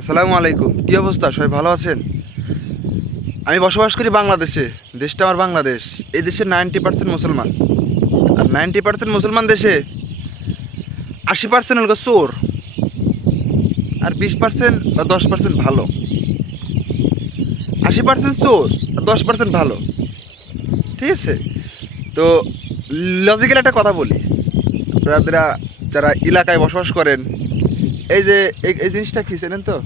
আসসালামু আলাইকুম। কী অবস্থা? সবাই ভালো আছেন? আমি বসবাস করি বাংলাদেশে। দেশটা আমার বাংলাদেশ। এই দেশে 90% মুসলমান। আর 90% মুসলমান দেশে 80% হলো চোর, আর 20% বা 10% ভালো। 80% চোর আর 10% ভালো। ঠিক আছে? তো লজিক্যাল একটা কথা বলি, আপনারা যারা এলাকায় বসবাস করেন, এই যে এই জিনিসটা কী চেনেন তো?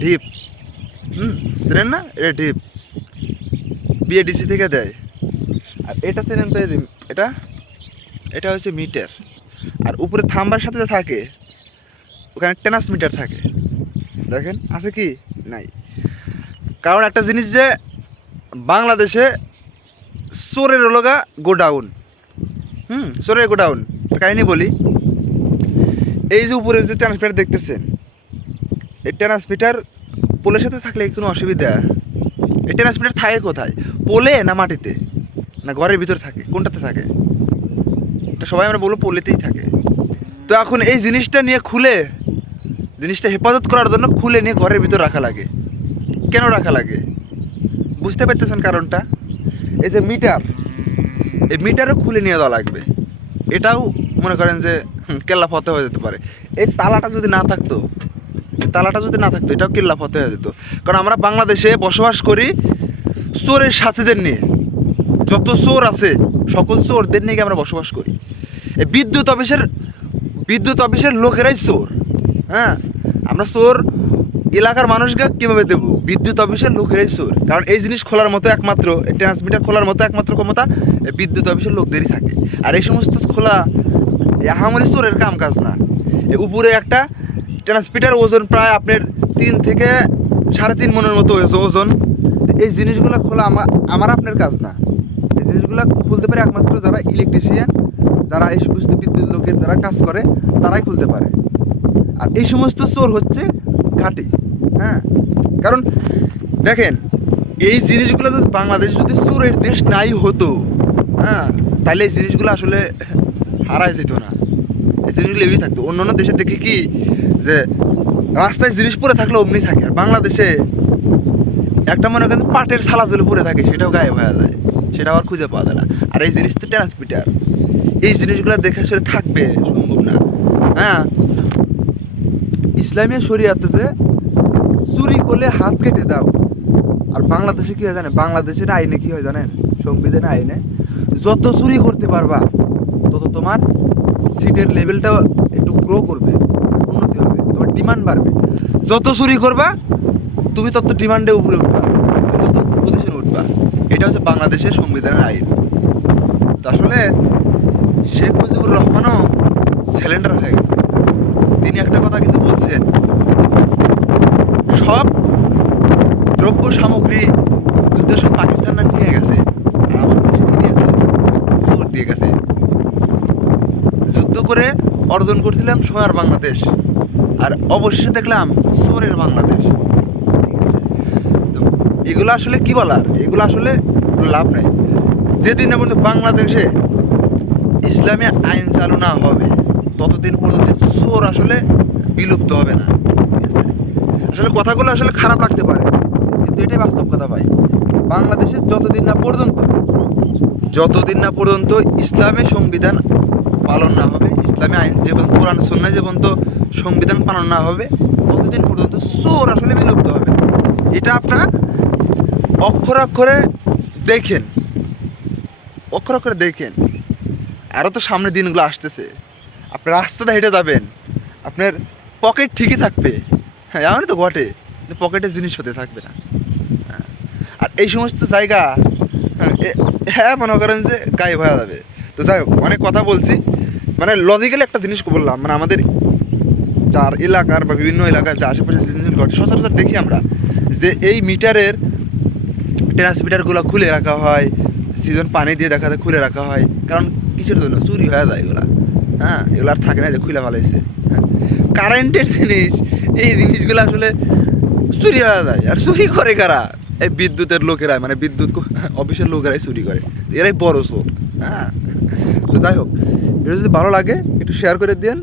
ঢিপ। চেনেন না? এটা ঢিপ। বিএডিসি থেকে দেয়। আর এটা চেনেন তো? এই যে এটা এটা হচ্ছে মিটার। আর উপরে থাম্বার সাথে থাকে, ওখানে ট্রান্সমিটার থাকে। দেখেন আছে কি? নাই। কারণ একটা জিনিস যে বাংলাদেশে চোরের লগা গোডাউন। চোরের গোডাউন। কাহিনী বলি, এই যে উপরে যে ট্রান্সমিটার দেখতেছেন, এই ট্রান্সমিটার পোলের সাথে থাকলে কোনো অসুবিধা? এই ট্রান্সমিটার থাকে কোথায়? পোলে না মাটিতে না ঘরের ভিতরে থাকে? কোনটাতে থাকে? এটা সবাই আমরা বলবো পোলেতেই থাকে। তো এখন এই জিনিসটা নিয়ে খুলে, জিনিসটা হেফাজত করার জন্য খুলে নিয়ে ঘরের ভিতর রাখা লাগে। কেন রাখা লাগে? বুঝতে পারতেছেন কারণটা? এই যে মিটার, এই মিটারও খুলে নিয়ে দেওয়া লাগবে। এটাও মনে করেন যে কেল্লা ফতে হয়ে যেতে পারে। এই তালাটা যদি না থাকতো, এটাও কেল্লা ফতে হয়ে যেত। কারণ আমরা বাংলাদেশে বসবাস করি চোরের সাথীদের নিয়ে। যত চোর আছে সকল চোরদের নিয়ে আমরা বসবাস করি। এই বিদ্যুৎ অফিসের লোকেরাই চোর। হ্যাঁ, আমরা চোর এলাকার মানুষকে কীভাবে দেবো? বিদ্যুৎ অফিসের লোকেরাই চোর। কারণ এই জিনিস খোলার মতো একমাত্র, এই ট্রান্সমিটার খোলার মতো একমাত্র ক্ষমতা বিদ্যুৎ অফিসের লোকদেরই থাকে। আর এই সমস্ত খোলা আহামরি চোরের কাম কাজ না। উপরে একটা ট্রান্সমিটার ওজন প্রায় আপনার 3 থেকে 3.5 মনের মতো ওজন। এই জিনিসগুলো খোলা আমার আপনার কাজ না। এই জিনিসগুলো খুলতে পারে একমাত্র যারা ইলেকট্রিশিয়ান, যারা এই সমস্ত বিদ্যুৎ লোকের যারা কাজ করে, তারাই খুলতে পারে। আর এই সমস্ত চোর হচ্ছে ঘাঁটি। হ্যাঁ, কারণ দেখেন, এই জিনিসগুলো যদি বাংলাদেশ যদি চোরের দেশ নাই হতো, হ্যাঁ, তাহলে এই জিনিসগুলো আসলে হারাই যেত না। এই জিনিসগুলো এমনি থাকতো। অন্য অন্য দেশে দেখি কি যে রাস্তায় জিনিস পরে থাকলে অমনি থাকে, আর বাংলাদেশে একটা মনে করেন পাটের ছালা জলে পরে থাকে, সেটাও গায়েব হয়ে যায়, সেটাও আর খুঁজে পাওয়া যায় না। আর এই জিনিস তো ট্রান্সমিটার, এই জিনিসগুলো দেখে আসলে থাকবে সম্ভব না। হ্যাঁ, ইসলামী শরিয়াতে যে চুরি করলে হাত কেটে দাও। আর বাংলাদেশে কী হয় জানেন? বাংলাদেশের আইনে কী হয় জানেন? সংবিধানে আইনে যত চুরি করতে পারবা তত তোমার সিটের লেভেলটা একটু গ্রো করবে, উন্নতি হবে, তোমার ডিমান্ড বাড়বে। যত চুরি করবা তুমি তত ডিমান্ডে উপরে উঠবা, তত পজিশনে উঠবা। এটা হচ্ছে বাংলাদেশের সংবিধানের আইন। তো আসলে শেখ মুজিবুর রহমানও সিলিন্ডার হয়ে গেছে। তিনি একটা কথা কিন্তু বলছেন, সব দ্রব্য সামগ্রী যুদ্ধের সব পাকিস্তানরা নিয়ে গেছে, আর আমার দেশে কি দিয়েছে? চোর দিয়ে গেছে। যুদ্ধ করে অর্জন করছিলাম সোনার বাংলাদেশ, আর অবশেষে দেখলাম চোরের বাংলাদেশ। ঠিক আছে? তো এগুলো আসলে কি বলার? এগুলো আসলে লাভ নাই। যেদিন না পর্যন্ত বাংলাদেশে ইসলামী আইন চালু না হবে, ততদিন পর্যন্ত চোর আসলে বিলুপ্ত হবে না। ঠিক আছে? আসলে কথাগুলো আসলে খারাপ লাগতে পারে, কিন্তু এটাই বাস্তব কথা ভাই। বাংলাদেশে যতদিন না পর্যন্ত ইসলামী সংবিধান পালন না হবে, ইসলামী আইন যে পর্যন্ত, কোরআন সুন্নাহ যে পর্যন্ত সংবিধান পালন না হবে, ততদিন পর্যন্ত চোর আসলে বিলুপ্ত হবে না। এটা আপনারা অক্ষরে অক্ষরে দেখেন, অক্ষরে অক্ষরে দেখেন। আরও তো সামনের দিনগুলো আসতেছে। আপনার রাস্তাতে হেঁটে যাবেন, আপনার পকেট ঠিকই থাকবে। হ্যাঁ, এমনই তো ঘটে, পকেটে জিনিসপাতি থাকবে না। হ্যাঁ, আর এই সমস্ত জায়গা, হ্যাঁ, মনে করেন যে গায়েব হয়ে যাবে। তো যাই হোক, অনেক কথা বলছি, মানে লজিক্যালি একটা জিনিস বললাম, মানে আমাদের যার এলাকার বা বিভিন্ন এলাকার যে আশেপাশে যে জিনিস ঘটে, সচরাচর দেখি আমরা যে এই মিটারের ট্রান্সমিটারগুলো খুলে রাখা হয়, সিজন পানি দিয়ে দেখা যায় খুলে রাখা হয়। কারণ কিসের জন্য? চুরি হয়ে যায় এগুলা। হ্যাঁ, এগুলো আর থাকে না যে খুলে ফেলাইছে। হ্যাঁ, কারেন্টের জিনিস, এই জিনিসগুলো আসলে চুরি হয়ে যায়। আর চুরি করে কারা? এই বিদ্যুতের লোকেরা, মানে বিদ্যুৎ অফিসের লোকেরাই চুরি করে। এরাই বড় চোর। হ্যাঁ, তো যাই হোক, ভিডিও যদি ভালো লাগে একটু শেয়ার করে দিন।